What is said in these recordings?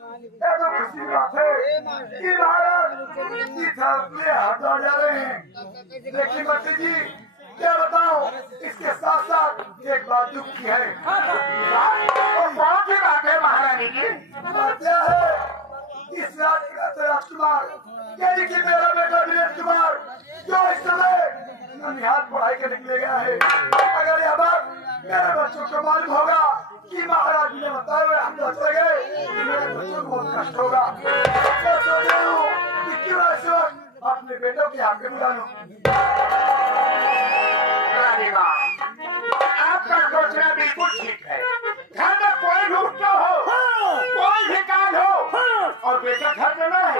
ये तो खुशी की बात है कि महाराज की तरफ से हाथ आ जा रहे हैं। लेकिन मंत्री जी क्या बताओ, इसके साथ साथ एक बात दुख की है। और कौन सी बात है महारानी जी? बात क्या है, इस राज्य का राजकुमार यानी कि मेरा बेटा वीरेंद्र कुमार जो इस समय ननिहाल पढ़ाई के निकले गया है, अगर यह बात मेरे बच्चों को मालूम होगा कि महाराज ने बताया हुए हम चले गए, मेरे बच्चों को बहुत कष्ट होगा। मैं सोच रहा हूँ कि क्यों ना इस वक्त अपने बेटों के आगे बुला लूं। आपका सोचना बिल्कुल ठीक है। घर में कोई रुक हो, कोई भी काज हो और बेटा घर में न है,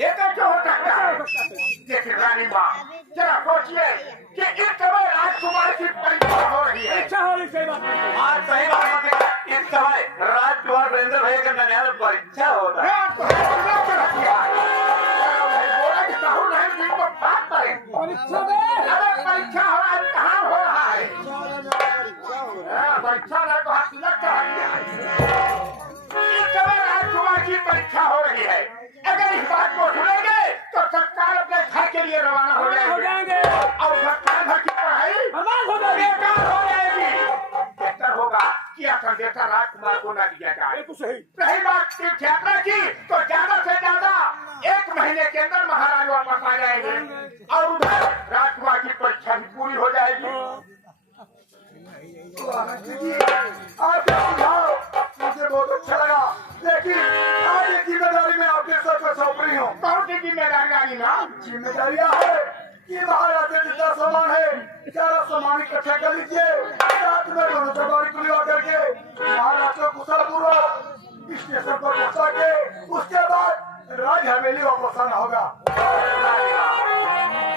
ये कैसे हो सकता है? देखिए रानी माँ, जरा सोचिए कि इस समय राजकुमार की परीक्षा हो रही है। आज सही बात है, इस समय राजकुमार वीरेंद्र भैया का ननिहाल परीक्षा होता है। परीक्षा हो रहा है, कहाँ हो रहा है? परीक्षा को हाथ लग चढ़ा इस समय राजकुमार की परीक्षा हो रही है। अगर इस बात को सुनेंगे तो सरकार अपने घर के लिए रवाना हो जाएंगे और घर की पढ़ाई बेकार हो जाएगी। बेहतर होगा कि संदेशा राजकुमार को न दिया जाए। रही बात तीर्थ यात्रा की तो ज्यादा से ज्यादा 1 महीने के अंदर महाराज वापस आ जाएंगे और उधर राजकुमार की परीक्षा भी पूरी हो जाएगी। आपका सुझाव मुझे बहुत अच्छा लगा, लेकिन आज ये जिम्मेदारी मैं आपके सर पर सौंप रही हूँ। कौन सी जिम्मेदारी रानी माँ? जिम्मेदारियाँ है कि महाराज से जितना सामान है सारा सामान इकट्ठा कर लीजिए, रात में दोनों सवारी को लिया करके महाराज को कुशलपूर्वक स्टेशन पर पहुँचा के उसके बाद राज हवेली वापस आना होगा।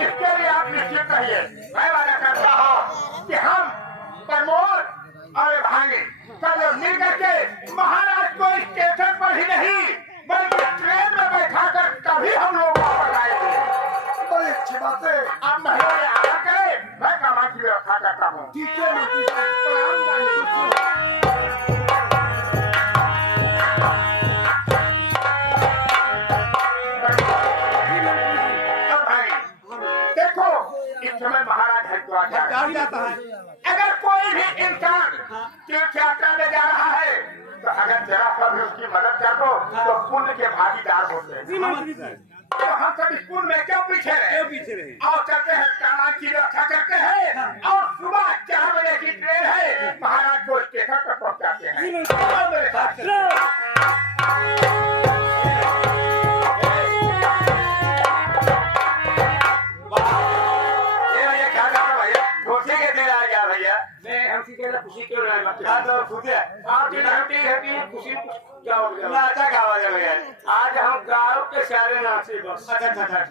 इसके लिए आप निश्चित रहिए। मैं वादा करता हूँ कि हम प्रमोद और भांगे सब मिल करके महाराज को स्टेशन पर ही नहीं बल्कि ट्रेन में बैठा कर तभी हम लोग वापस आएंगे। बड़ी अच्छी बात है। आप महिला में आना करें, मैं सामान की व्यवस्था करता हूँ। ठीक है मंत्री जी। देखो इस समय महाराज हरिद्वार जाता है। अगर कोई भी इंसान तीर्थ यात्रा में जा रहा है तो अगर जरा सा भी उसकी मदद कर दो तो पुण्य के भागीदार होते हैं। तो हम सब स्कूल में क्यों पीछे रहे? और चलते हैं, सामान की व्यवस्था करते हैं और सुबह 4 बजे की ट्रेन है, महाराज को स्टेशन पर पहुंचाते हैं। और मेरे साथ खुशी क्यों नहीं खुशी क्या हो गया? अच्छा गावा है भैया। आज हम गाँव के सारे नाचे बस। अच्छा ठीक है।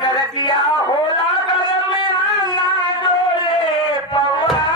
करतिया होला घर में आना डोले पवाना।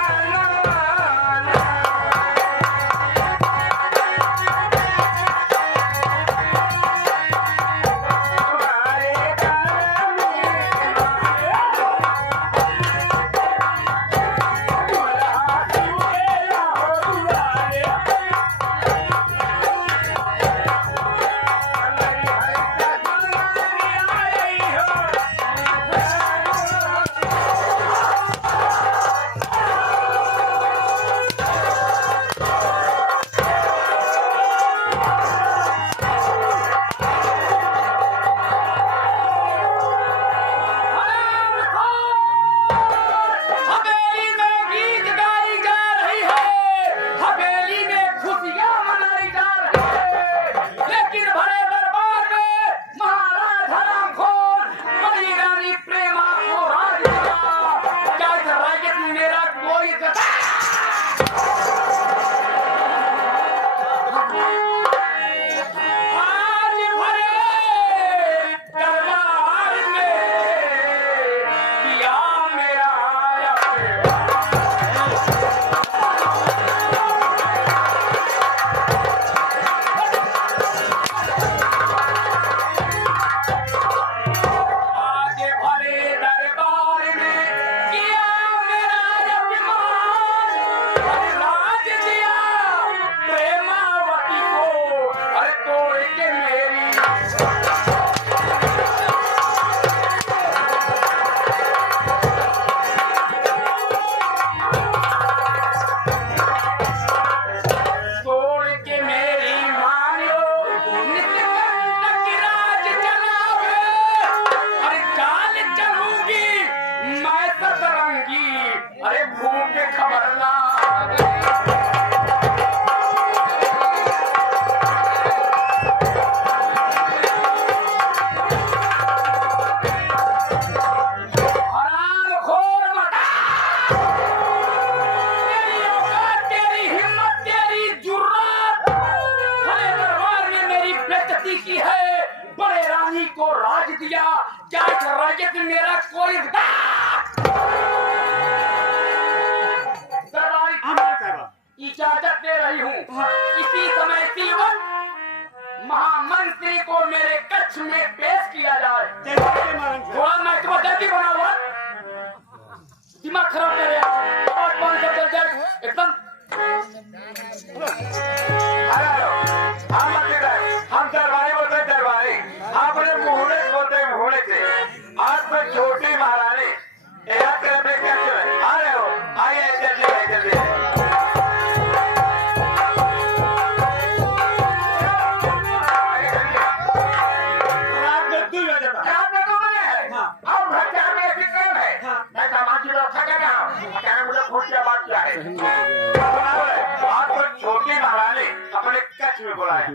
गलती की है, बड़े रानी को राज दिया, क्या इस राज्य में मेरा कोई इजाजत दे रही हूँ। इसी समय इसी वक्त महामंत्री को मेरे कक्ष में पेश किया जाए। थोड़ा मैं तुम्हें जल्दी बना हुआ, दिमाग खराब कर आवाज बंद कर चल जाए एकदम। हम दरबारी बोलते दरबारी, आपने मुहूर्त बोलते मुहूर्त से। आज तो छोटी महारानी आ रहे हो, आइए जल्दी जल्दी। आपको छोटी महारानी अपने कक्ष में बुलाए,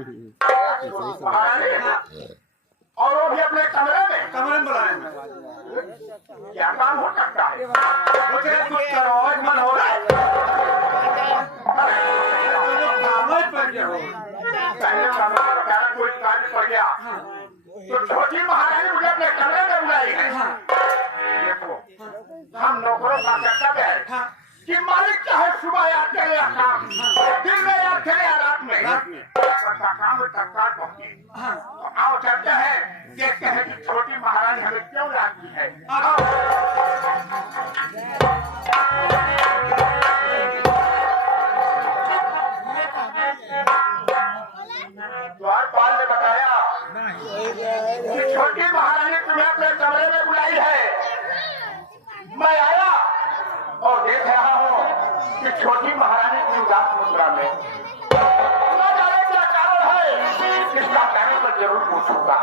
और वो भी अपने कमरे में बुलाए। क्या काम हो सकता है? मुझे कुछ करो, मन हो रहा है। पहले कमरे में बताया कोई कार्य पड़ गया तो छोटी महारानी मुझे अपने कमरे में बुलाई है। देखो, हम नौकरों का कर्तव्य है कि मालिक चाहे सुबह याद करे या शाम, दिन में याद करे या रात में, काम में तत्काल पहुंचे। तो आओ चलते हैं, देखते हैं कि छोटी महारानी हमें क्यों याद की है। द्वारपाल ने बताया कि छोटी महारानी तुम्हें अपने कमरे में बुलाई है। मैं आया और देख रहा हूँ कि छोटी महारानी की उदास मुद्रा में। न जाने क्या कारण है, इसका कारण मैं जरूर पूछूंगा।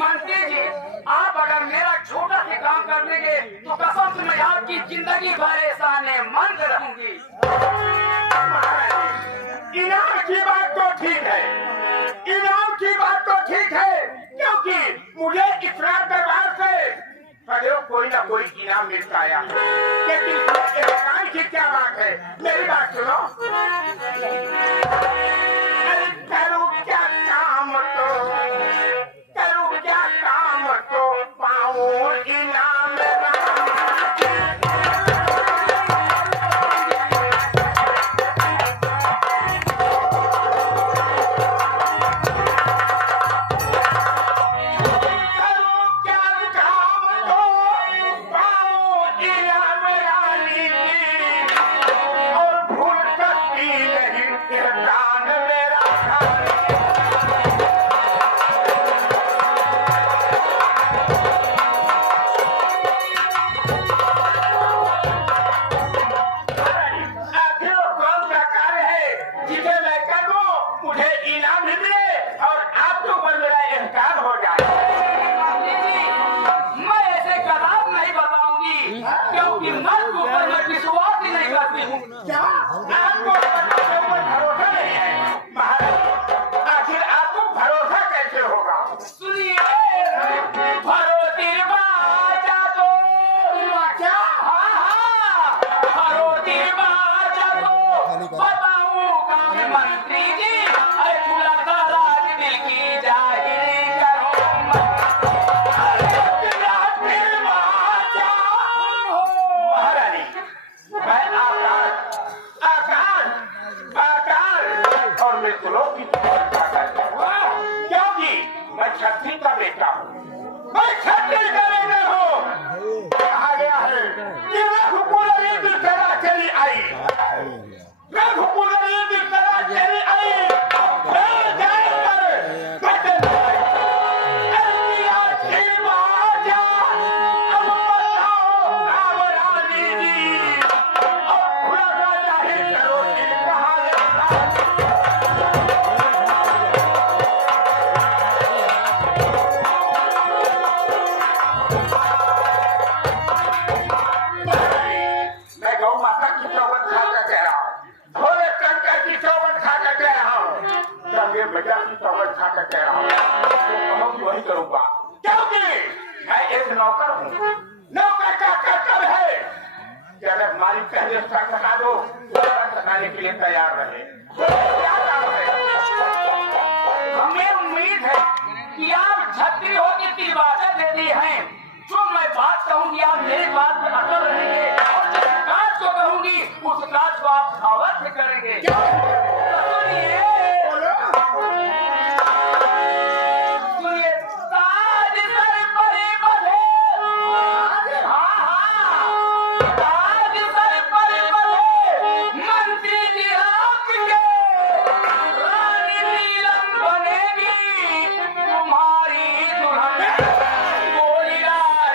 मंत्री जी, आप अगर मेरा छोटा सा काम कर देंगे तो कसम से मैं आपकी जिंदगी भर एहसाने मंद रहूंगी। इनाम की बात तो ठीक है, इनाम की बात तो ठीक है, क्योंकि मुझे इकरार दरबार से कदों कोई ना कोई इनाम मिलता आया, लेकिन एहसान की क्या बात है? मेरी बात सुनो। अरे करूँ क्या काम तो पाऊँ इनाम।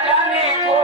जाने को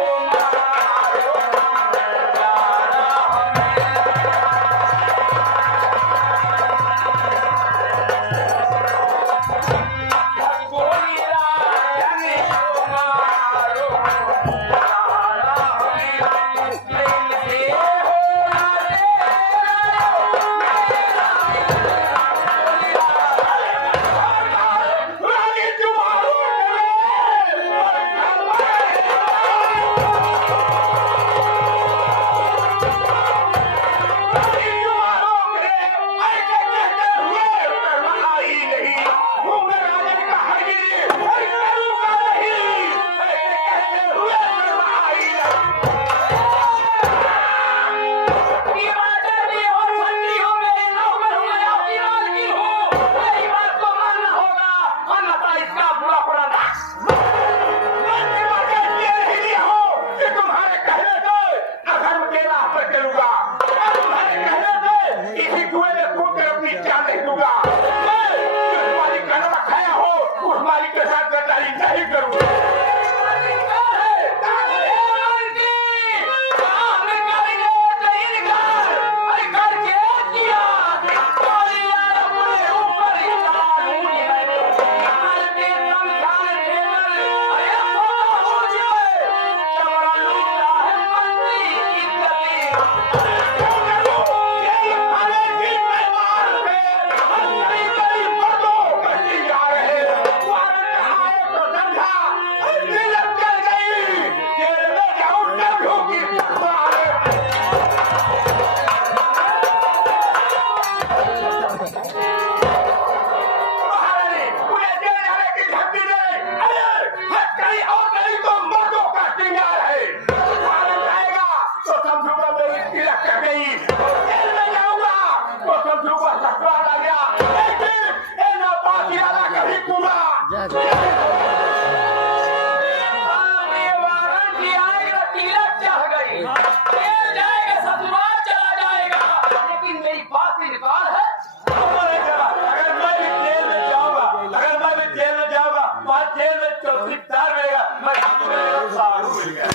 तिलक चढ़ गई, जाएगा ससुराल चला जाएगा, लेकिन मेरी बात से निकाल है। अगर मैं भी जेल में जाऊंगा, अगर मैं भी जेल में जाऊंगा, वहाँ जेल में चौकीदार रहेगा, मैं सारू मिल गया।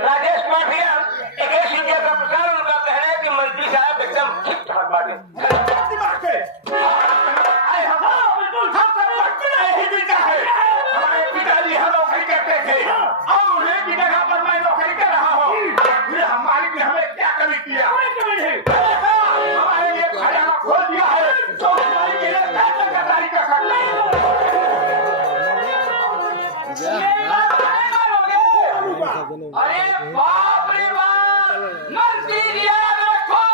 राजेश माफिया एक इंडिया का प्रचार उनका कहना है कि मंत्री साहब एकदम ठीक ठाक बातें हमारे पिताजी हम नौकरी करते थे और उन्हें की जगह पर मैं नौकरी कर रहा हूँ। हमारे ने हमें क्या कमी किया, हमारे लिए खजाना खोल दिया है तो हमारे लिए कैसे गद्दारी कर सकते हैं। अरे बाप रे बाप, मंत्री जी याद रखो,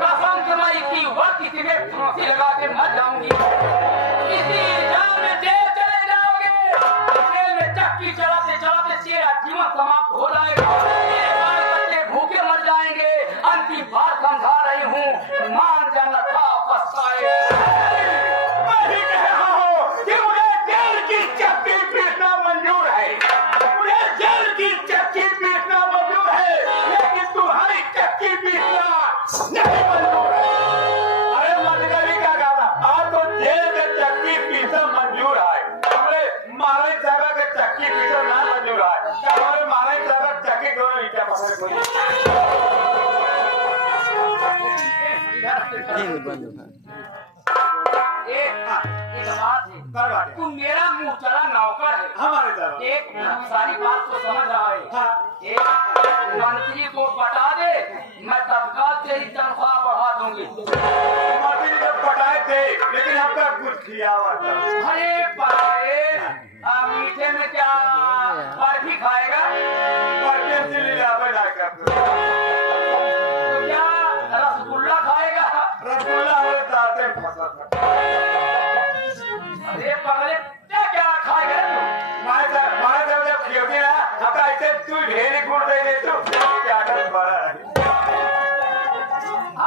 कसम से मैं इसी वक्त इसी में फांसी लगा के मर जाऊंगी। इसी जाल में जेल चले जाओगे, जेल में चक्की चलाते चलाते तेरा जीवन समाप्त हो जाएगा, तेरे बाल बच्चे भूखे मर जाएंगे। अंतिम बात समझा रही हूँ, मान जाना था पछताएगा। मैं ही कह रहा हूँ कि मुझे जेल की चक्की पीटना मंजूर है, मुझे जेल की चक्की पीटना मंजूर है, लेकिन तुम्हारी चक्की पीटना नहीं मंजूर है। अरे मंत्री का गाना आज तो जेल के चक्की पीटना मंजूर है, हमारे महाराज साहब के चक्की पीटना ना मंजूर है। हमारे महाराज साहब चक्की को नहीं क्या पकड़ कोई एक बात है, तू मेरा मुंह चला नौकर है, हमारे साहब एक सारी बात तो समझ रहा है। एक मंत्री को बता दे, मैं तत्काल तेरी तनख्वाह बढ़ा दूंगी। मंत्री जब पटाए थे लेकिन अब तक कुछ किया हुआ था। अरे बारे, मीठे में क्या बर्फी खाएगा? तो क्या रसगुल्ला खाएगा? रसगुल्ला हमारे दांते में फंसा था। अरे पगले, क्या खाएगा तू? मारे जब खियोगी ना, अब ऐसे तू ढेरी गुड़ दे दे तो क्या कर बड़ा है।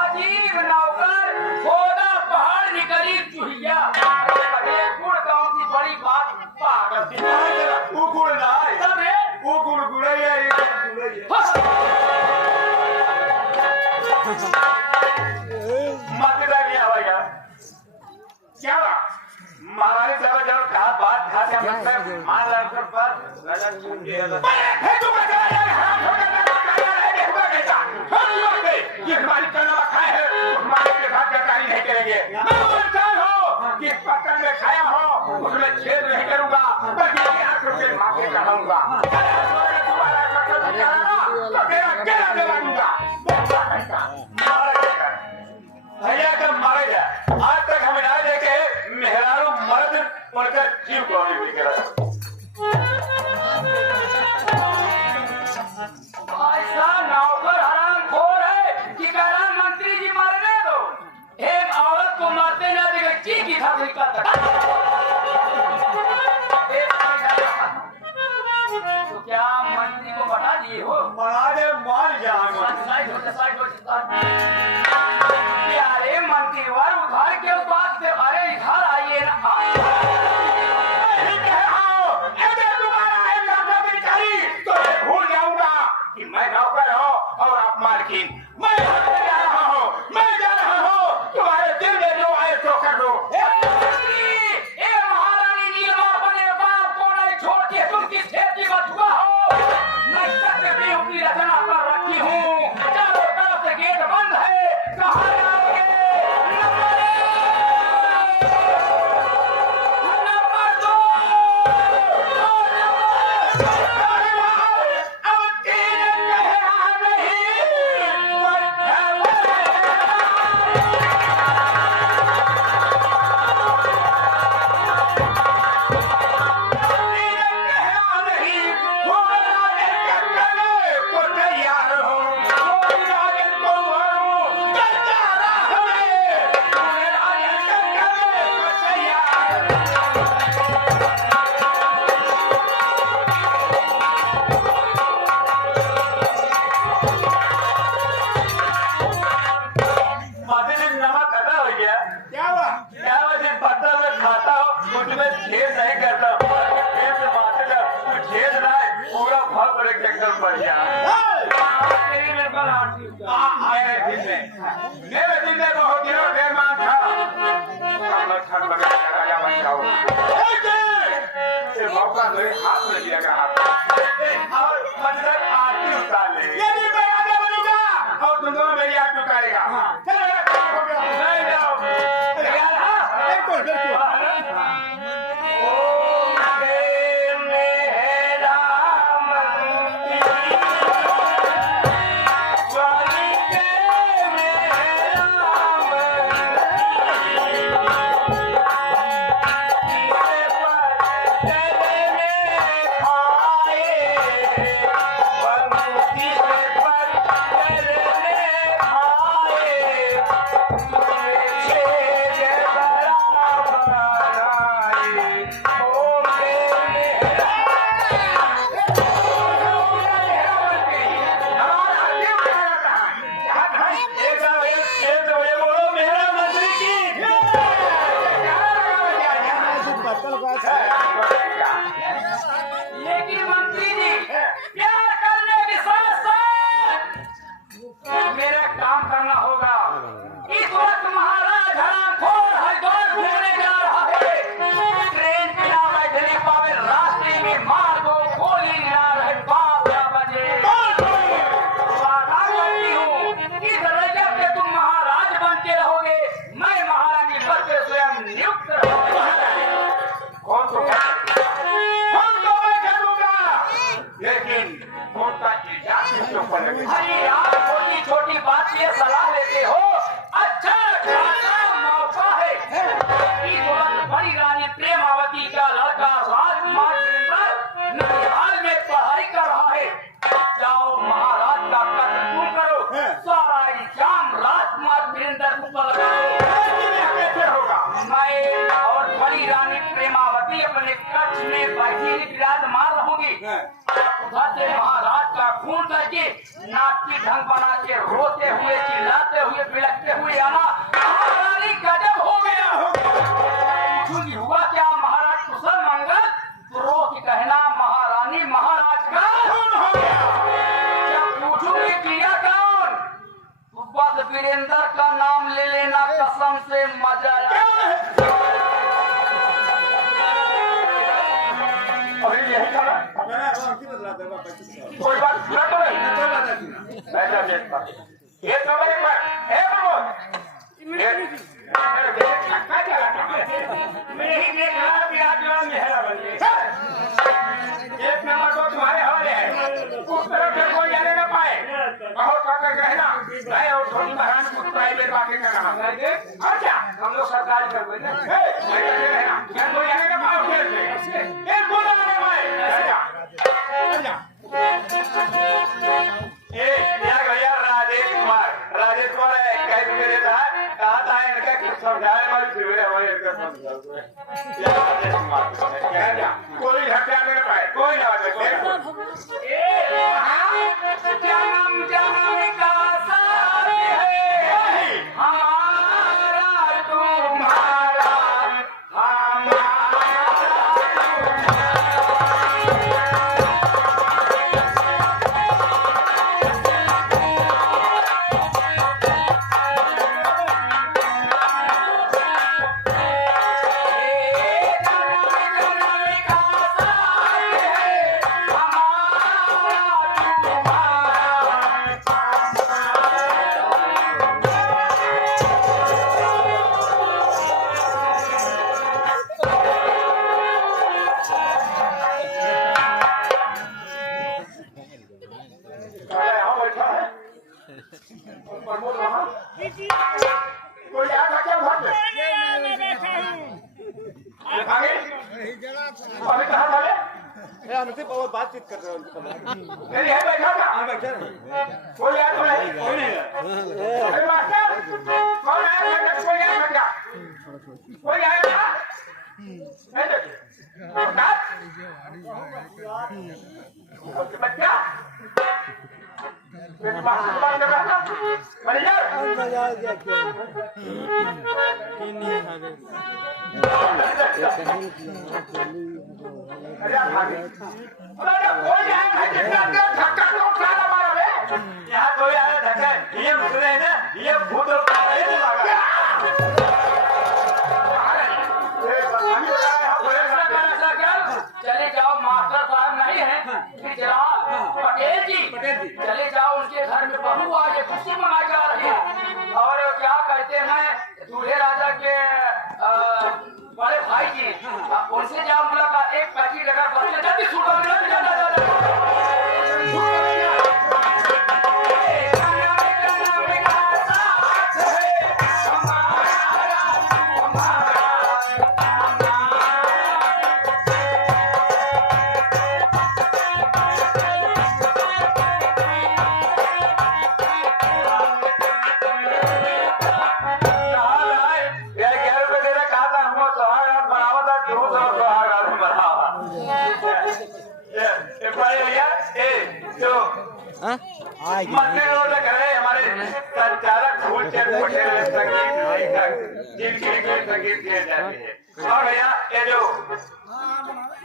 अजीब नौकर, खोदा पहाड़ निकली चूहिया। अरे गुड़ कौन सी बड़ी बात, पागल सी। वो गुड़ ना है, तब है वो गुड़ गुड़ा ही है, ये गुड़ गुड़ा ही है। मातेदार नहीं आवाज़ क्या महाराज साहब जब कहा बात था से हम मान लड़कर पर राजा छूट गया था। है तू बचा है, हम होकर ना खाया है, देखो कैसा हम लोग थे ये हमारी कला खाए है, हमारे के साथ गद्दारी नहीं करेंगे। मैं बोलता हूँ कि पत्थर में खाया हो उसमें छेद नहीं करूँगा, बल्कि आंख से माथे चढ़ाऊंगा। दोबारा पत्थर में चढ़ाना तो तेरा गला जला दूंगा। भैया कब मारे जाए, आज तक हमें ना देखे मेहरारू मर्द पड़कर जीव को नहीं बिक रहा। ऐसा नौकर हरामखोर है कि कह रहा मंत्री जी मरने दो, एक औरत को मरते न देगा ची की खातिर करता। तो क्या मंत्री को बता दिए हो? महाराज मान जाएंगे। अरे मंत्री उधार के बात से, अरे इधर आइए ना। मैं ही कह रहा हूँ एकदम बढ़िया तेरी मेरे पर आती मेरे दिल में बहुत दिनों से मान था छठ बगैर राजा बन जाओ ये मौका मेरे हाथ में दिया गया और मंदिर आरती उतार ले यदि मैं राजा बनूंगा और तुम दोनों मेरी आरती उतारेगा चलो नहीं जाओ यार बिल्कुल बिल्कुल लेकिन मंत्री जी प्यार करने के साथ साथ मेरा काम करना होगा। इस वक्त महाराज हरामखोर हरिद्वार घूमने जा रहा है। ट्रेन बिना बैठने पावे रास्ते में मार दो गोली गिरा रहे बाप क्या बजे वादा करती हूँ इस रजब में तुम महाराज बन के रहोगे, मैं महारानी पद पे स्वयं नियुक्त रहूंगा। कौन तो मैं करूंगा लेकिन कौन का इल्जाम किसके ऊपर लगेगा अरे आप छोटी छोटी बात ये सलाह लेते हो। अच्छा खासा मौका है। इस वक्त बड़ी रानी प्रेमावती का लड़का राजकुमार वीरेंद्र ननिहाल में पढ़ाई कर रहा है। जाओ महाराज का कत्ल तुम करो, सारा इल्जाम राजकुमार वीरेंद्र पर लगाओ। कैसे होगा मैं और बड़ी रानी प्रेमावती अपने कक्ष में बैठी विराजमान रहूंगी। उधर से महाराज का खून करके नाक की ढंग बना के रोते हुए चिल्लाते हुए बिलखते हुए आना। महारानी गजब हो गया पूछूंगी हुआ क्या महाराज कुशल मंगल, तो रो के कहना महारानी महाराज का खून हो गया। जब पूछूंगी किया कौन, तो बस वीरेंद्र का नाम ले लेना कसम से मजा आया। अभी यही चला कोई बात सुना तो नहीं ऐसा देखता ये समय पर है बाबू मैं ही देख रहा कि आप लोग मेहरा बनिए एक नंबर तो तुम्हारे हवाले है उस तरफ से कोई जाने न पाए बहुत कहकर कहना मैं और छोटी बहन को प्राइवेट बाकी का कहा और क्या हम लोग सरकारी कर कोई जाने न पाए एक बोला नहीं पाए राजेश कुमार कह मेरे कहा था इनका कुछ समझाए मत कोई हत्या नहीं पाए कोई ना जन्म जन्म का साथ है हमारा तुम्हारा कोई आया क्या घर में अभी कहाँ चले बातचीत कर रहे हो नहीं है बैठा था कोई आया तो नहीं अरे मास्टर कौन आया कोई आया क्या कोई आया क्या बच्चा बात कर रहा था मैनेजर कोई आया मंत्री रोड करे हमारे संचालक फूलचंद पटेल संगीत जिनके संगीत दिए जाते हैं। और भैया ये जो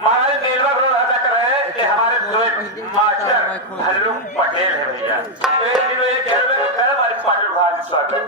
महाराज निर्भर रोड अदा कर रहे हैं, ये हमारे मास्टर भल्लू पटेल है भैया। हमारे पाटिल भाई स्वागत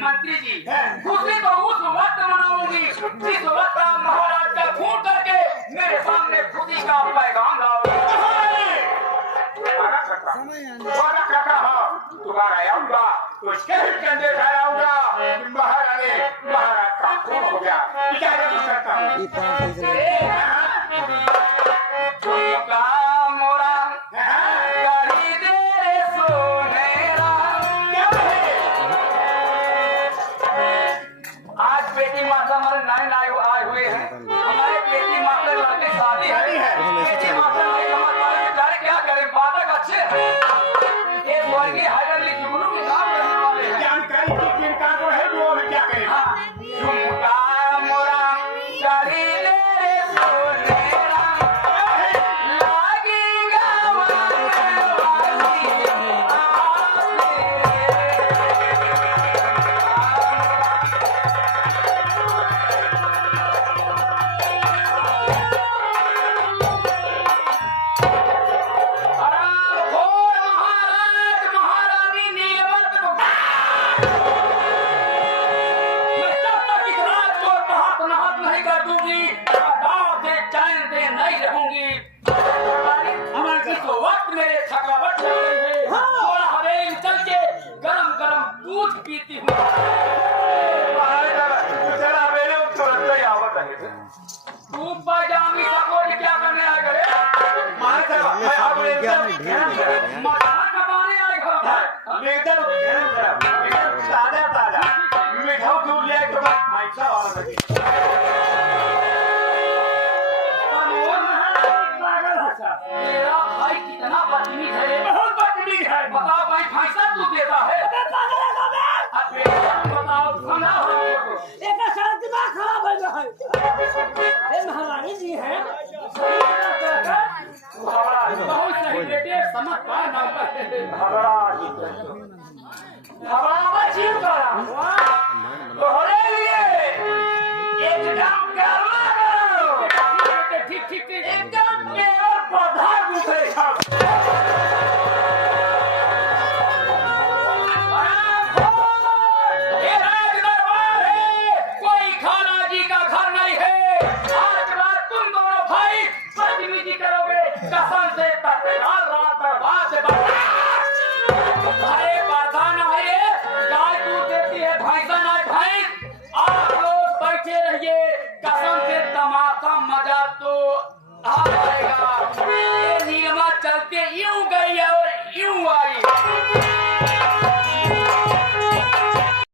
मंत्री जी खुशी तो उस वक्त मनाऊंगी जिस वक्त महाराज का खून करके मेरे सामने खुशी का पैगाम लाओगे। तुम्हारा आऊंगा तो इसके ही कंधे पर आऊंगा। महारानी महाराज का खून हो गया, इजाजत करता हूँ। महारानी जी है बहुत सही बेटे समझ पा ना ठीक ठीक ठीक